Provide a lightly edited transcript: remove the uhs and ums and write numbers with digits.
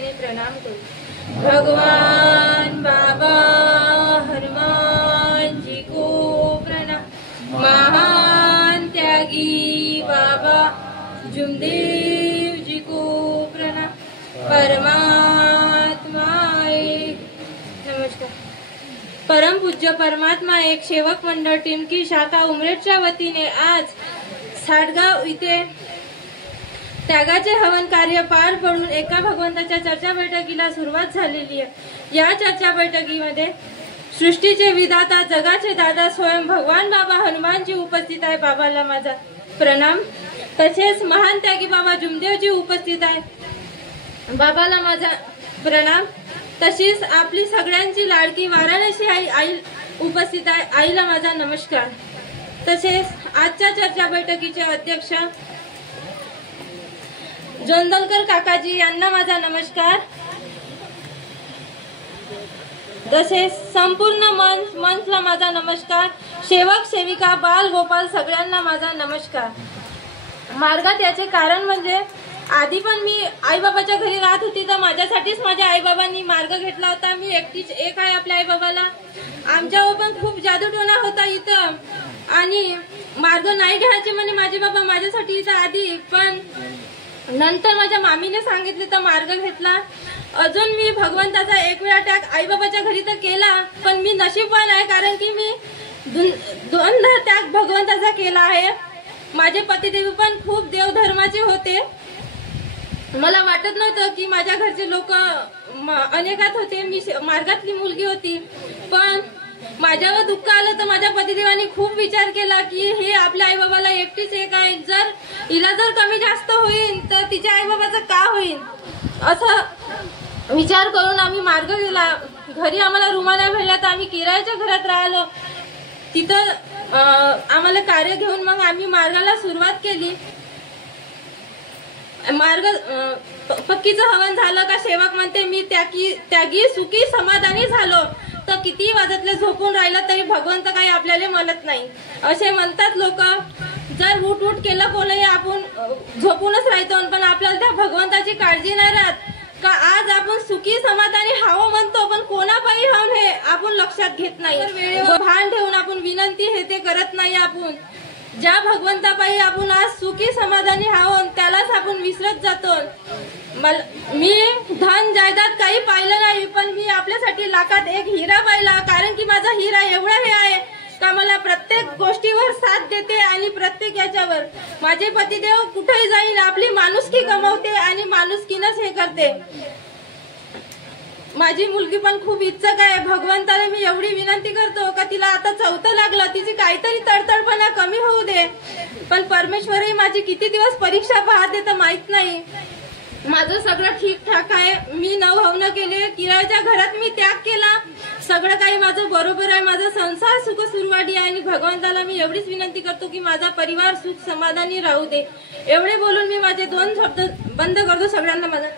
प्रणाम करू। भगवान बाबा हनुमान जी को प्रणाम। महान त्यागी बाबा जुमदेव जी को प्रणाम। परमात्मा एक। नमस्कार। परम पूज्य परमात्मा एक सेवक मंडळ टिमकी शाखा उमरेडच्या वतीने आज साडगाव इथे त्यागाचे हवन कार्य पार पडून एका भगवंताच्या चर्चा बैठकीला सुरुवात झालेली आहे। या चर्चा बैठकीमध्ये सृष्टीचे विधाता जगाचे दादा स्वयं भगवान बाबा हनुमानजी उपस्थित आहे। बाबाला माझा प्रणाम। तसेच महान त्यागी बाबा जुमदेवजी उपस्थित आहे। बाबाला माझा प्रणाम। तशीच आपली सगळ्यांची लाडकी वाराणसी आई उपस्थित आहे। आईला माझा नमस्कार। तसेच आजच्या चर्चा बैठकीचे अध्यक्ष जोंदलकर काकाजी यांना माझा नमस्कार। तसेच संपूर्ण मंचला माझा नमस्कार। सेवक सेविका बाल गोपाल सगळ्यांना माझा नमस्कार। मार्गात याचे कारण म्हणजे आधी पण मी आईबाबाच्या घरी राहत होती तर माझ्यासाठीच माझ्या आईबाबांनी मार्ग घेतला होता। मी एकटीच एक आहे आपल्या आईबाबाला। आमच्यावर पण खूप जादूटोणा होता इथं आणि मार्ग नाही घ्यायचे म्हणे माझे बाबा माझ्यासाठी इथं आधी, पण नंतर माझ्या मामीने सांगितले तर मार्ग घेतला। अजून मी भगवंताचा एक वेळा त्याग आईबाबाच्या घरी तर केला, पण मी नशीबवान आहे कारण की मी दोनदा त्याग भगवंताचा केला आहे। माझे पतिदेव पण खूप देवधर्माचे होते। मला वाटत नव्हतं की माझ्या घरचे लोक अनेकात होते। मी मार्गातली मुलगी होती, पण माझ्यावर दुःख आलं तर माझ्या पतिदेवानी खूप विचार केला की हे आपल्या आईबाबाला एकटीच एक आहे, जर हिला जर कमी जास्त होईल तर तिच्या आईबाबाचं का होईल, असं विचार करून आम्ही मार्ग गेला। घरी आम्हाला रूम नाही भेटला तर आम्ही किरायाच्या घरात राहिलो। तिथं आम्हाला कार्य घेऊन मग आम्ही मार्गाला सुरुवात केली। मार्ग पक्कीचं हवन झालं का सेवक म्हणते मी त्यागी सुखी समाधानी झालो, तर किती वाजतले झोपून राहिला तरी भगवंत काही आपल्याला म्हणत नाही असे म्हणतात लोक। जर उठ उठ केलं कोणही आपण झोपूनच राहतो, पण आपल्याला त्या भगवंताची काळजी नाही राहत का आज आपण सुखी समाधानी हावं म्हणतो, पण कोणापायी हावं हे आपण लक्षात घेत नाही। वेळेवर भान ठेवून आपण विनंती हे ते करत नाही। आपण ज्या भगवंतापायी आपण आज सुखी समाधानी हावं त्यालाच आपण विसरत जातो। मी धन जायदाद काही पाहिलं नाही, पण मी आपल्यासाठी लाखात एक हिरा पाहिला, कारण की माझा हिरा एवढा हे आहे का मला प्रत्येक गोष्टीवर साथ देते आणि प्रत्येक याच्यावर माझे पतिदेव कुठेही जाईल आपली माणुसकी कमवते आणि माणुसकीनच हे करते। माझी मुलगी पण खूप इच्छुक आहे। भगवंताला मी एवढी विनंती करतो का तिला आता 4थं लागलं, तिची काहीतरी तडतडपणा कमी होऊ दे, पण परमेश्वरही माझी किती दिवस परीक्षा पाहते तर माहित नाही। माझं सगळं ठीकठाक आहे। मी नवहवन केले, किरायाच्या घरात मी त्याग केला, सगळं काही माझं बरोबर आहे। माझा संसार सुख सुरवाडी आहे आणि भगवंताला मी एवढीच विनंती करतो की माझा परिवार सुख समाधानी राहू दे। एवढे बोलून मी माझे 2 शब्द बंद करतो। सगळ्यांना माझा